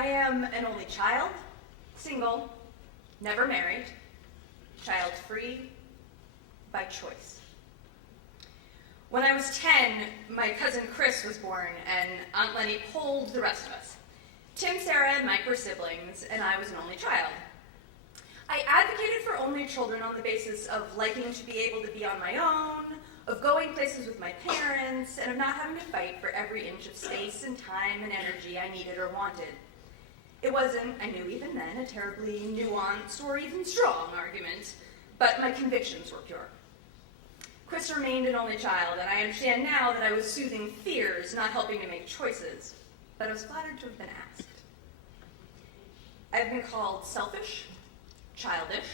I am an only child, single, never married, child-free, by choice. When I was 10, my cousin Chris was born, and Aunt Lenny pulled the rest of us. Tim, Sarah, and Mike were siblings, and I was an only child. I advocated for only children on the basis of liking to be able to be on my own, of going places with my parents, and of not having to fight for every inch of space and time and energy I needed or wanted. It wasn't, I knew even then, a terribly nuanced or even strong argument, but my convictions were pure. Chris remained an only child, and I understand now that I was soothing fears, not helping to make choices, but I was flattered to have been asked. I've been called selfish, childish,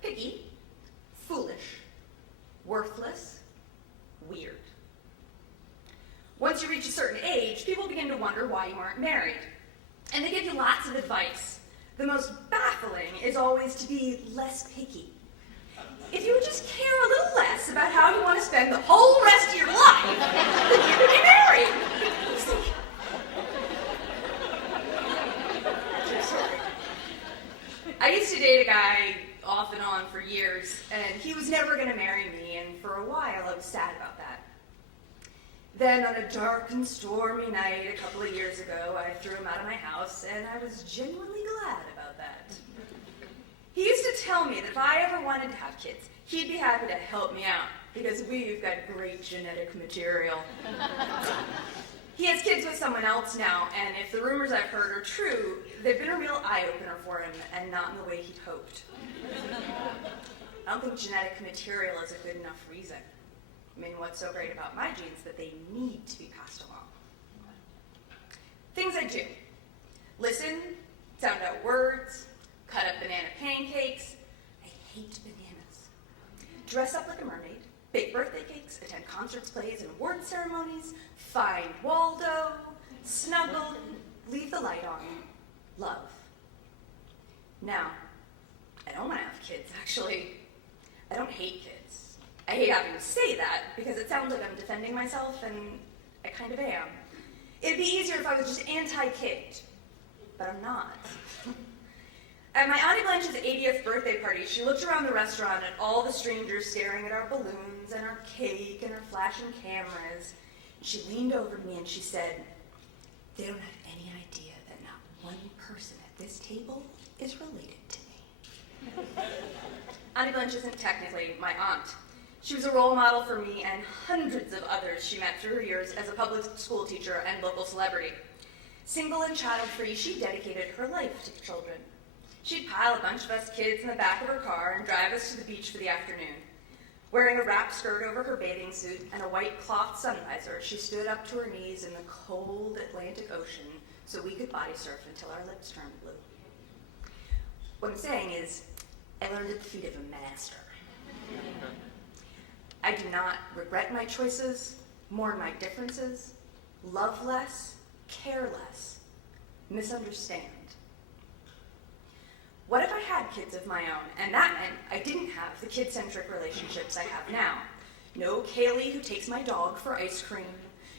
picky, foolish, worthless, weird. Once you reach a certain age, people begin to wonder why you aren't married. And they give you lots of advice. The most baffling is always to be less picky. If you would just care a little less about how you want to spend the whole rest of your life, then you could be married. I used to date a guy off and on for years, and he was never going to marry me, and for a while I was sad about that. Then on a dark and stormy night a couple of years ago, I threw him out of my house, and I was genuinely glad about that. He used to tell me that if I ever wanted to have kids, he'd be happy to help me out, because we've got great genetic material. He has kids with someone else now, and if the rumors I've heard are true, they've been a real eye-opener for him, and not in the way he'd hoped. I don't think genetic material is a good enough reason. I mean, what's so great about my genes that they need to be passed along? Things I do. Listen, sound out words, cut up banana pancakes. I hate bananas. Dress up like a mermaid, bake birthday cakes, attend concerts, plays, and award ceremonies, find Waldo, snuggle, leave the light on, love. Now, I don't want to have kids, actually. I don't hate kids. I hate having to say that because it sounds like I'm defending myself, and I kind of am. It'd be easier if I was just anti-kid, but I'm not. At my Auntie Blanche's 80th birthday party, she looked around the restaurant at all the strangers staring at our balloons and our cake and our flashing cameras. She leaned over to me and she said, "They don't have any idea that not one person at this table is related to me." Auntie Blanche isn't technically my aunt. She was a role model for me and hundreds of others she met through her years as a public school teacher and local celebrity. Single and child-free, she dedicated her life to children. She'd pile a bunch of us kids in the back of her car and drive us to the beach for the afternoon. Wearing a wrap skirt over her bathing suit and a white cloth sun visor, she stood up to her knees in the cold Atlantic Ocean so we could body surf until our lips turned blue. What I'm saying is, I learned at the feet of a master. I do not regret my choices, mourn my differences, love less, care less, misunderstand. What if I had kids of my own, and that meant I didn't have the kid-centric relationships I have now? No Kaylee who takes my dog for ice cream,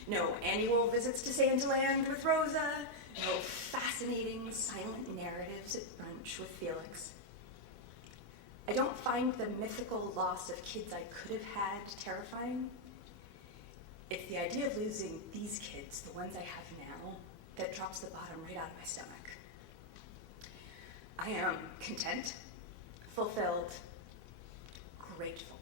no annual visits to Santaland with Rosa, no fascinating silent narratives at brunch with Felix. I don't find the mythical loss of kids I could have had terrifying. It's the idea of losing these kids, the ones I have now, that drops the bottom right out of my stomach. I am content, fulfilled, grateful.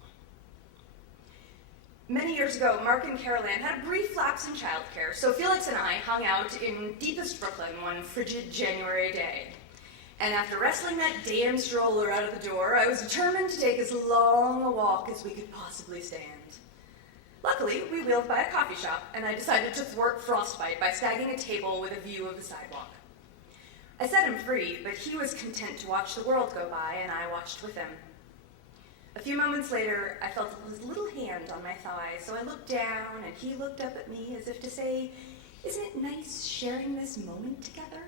Many years ago, Mark and Carol Ann had a brief lapse in childcare, so Felix and I hung out in deepest Brooklyn one frigid January day. And after wrestling that damn stroller out of the door, I was determined to take as long a walk as we could possibly stand. Luckily, we wheeled by a coffee shop, and I decided to thwart frostbite by snagging a table with a view of the sidewalk. I set him free, but he was content to watch the world go by, and I watched with him. A few moments later, I felt his little hand on my thigh, so I looked down, and he looked up at me as if to say, "Isn't it nice sharing this moment together?"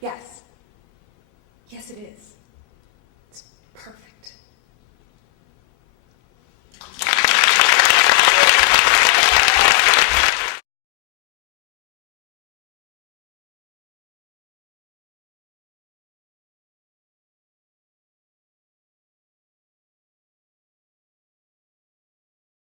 Yes. Yes, it is.